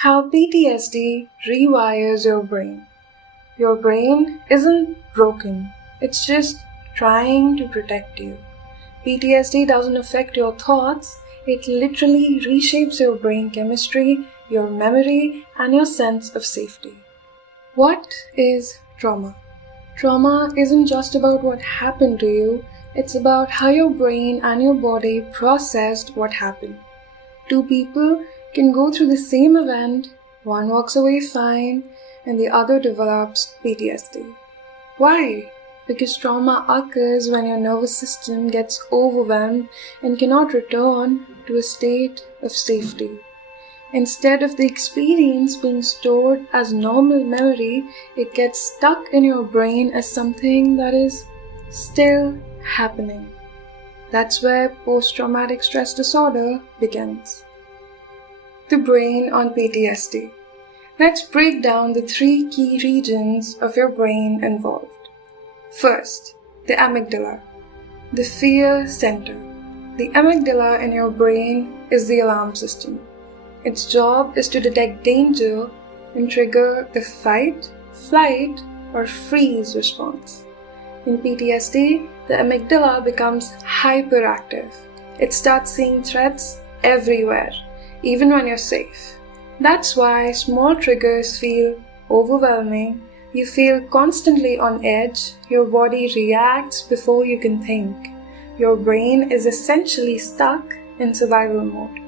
How PTSD rewires your brain. Your brain isn't broken, it's just trying to protect you. PTSD doesn't affect your thoughts, it literally reshapes your brain chemistry, your memory, and your sense of safety. What is trauma? Trauma isn't just about what happened to you, it's about how your brain and your body processed what happened. Two people can go through the same event, one walks away fine, and the other develops PTSD. Why? Because trauma occurs when your nervous system gets overwhelmed and cannot return to a state of safety. Instead of the experience being stored as normal memory, it gets stuck in your brain as something that is still happening. That's where post-traumatic stress disorder begins. The brain on PTSD. Let's break down the three key regions of your brain involved. First, the amygdala, the fear center. The amygdala in your brain is the alarm system. Its job is to detect danger and trigger the fight, flight, or freeze response. In PTSD, the amygdala becomes hyperactive. It starts seeing threats everywhere, even when you're safe. That's why small triggers feel overwhelming. You feel constantly on edge. Your body reacts before you can think. Your brain is essentially stuck in survival mode.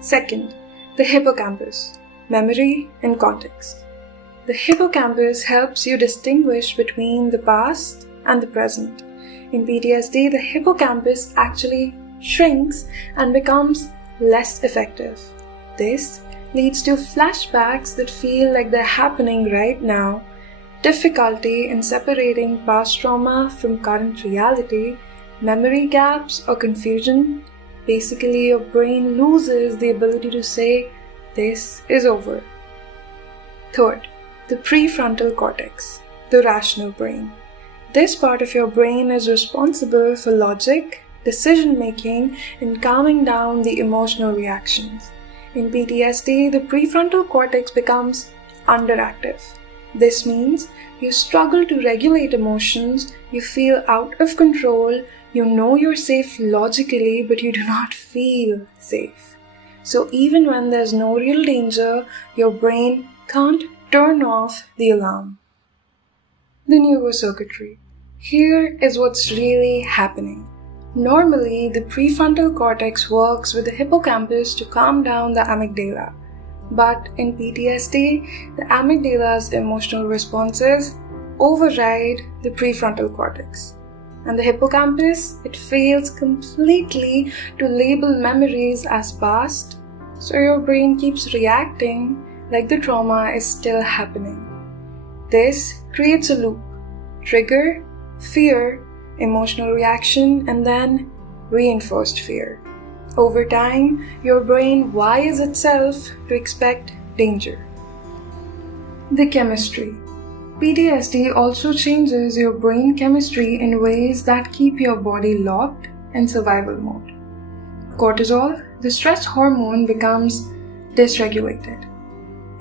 Second, the hippocampus, memory and context. The hippocampus helps you distinguish between the past and the present. In PTSD, the hippocampus actually shrinks and becomes less effective. This leads to flashbacks that feel like they're happening right now, difficulty in separating past trauma from current reality, memory gaps or confusion. Basically, your brain loses the ability to say, "This is over." Third, the prefrontal cortex, the rational brain. This part of your brain is responsible for logic, decision-making, and calming down the emotional reactions. In PTSD, the prefrontal cortex becomes underactive. This means you struggle to regulate emotions, you feel out of control, you know you're safe logically, but you do not feel safe. So even when there's no real danger, your brain can't turn off the alarm. The neurocircuitry. Here is what's really happening. Normally, the prefrontal cortex works with the hippocampus to calm down the amygdala. But in PTSD, the amygdala's emotional responses override the prefrontal cortex. And the hippocampus, it fails completely to label memories as past, so your brain keeps reacting like the trauma is still happening. This creates a loop. Trigger, fear, emotional reaction, and then reinforced fear. Over time, your brain wires itself to expect danger. The chemistry. PTSD also changes your brain chemistry in ways that keep your body locked in survival mode. Cortisol, the stress hormone, becomes dysregulated.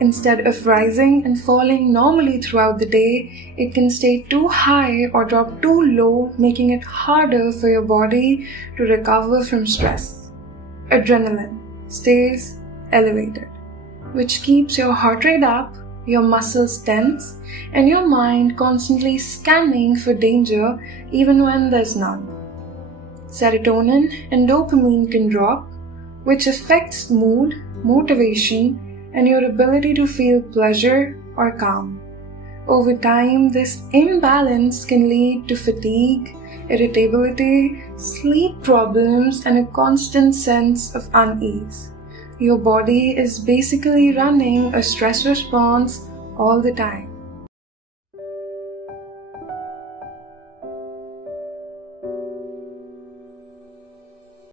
Instead of rising and falling normally throughout the day, it can stay too high or drop too low, making it harder for your body to recover from stress. Adrenaline stays elevated, which keeps your heart rate up, your muscles tense, and your mind constantly scanning for danger even when there's none. Serotonin and dopamine can drop, which affects mood, motivation, and your ability to feel pleasure or calm. Over time, this imbalance can lead to fatigue, irritability, sleep problems, and a constant sense of unease. Your body is basically running a stress response all the time.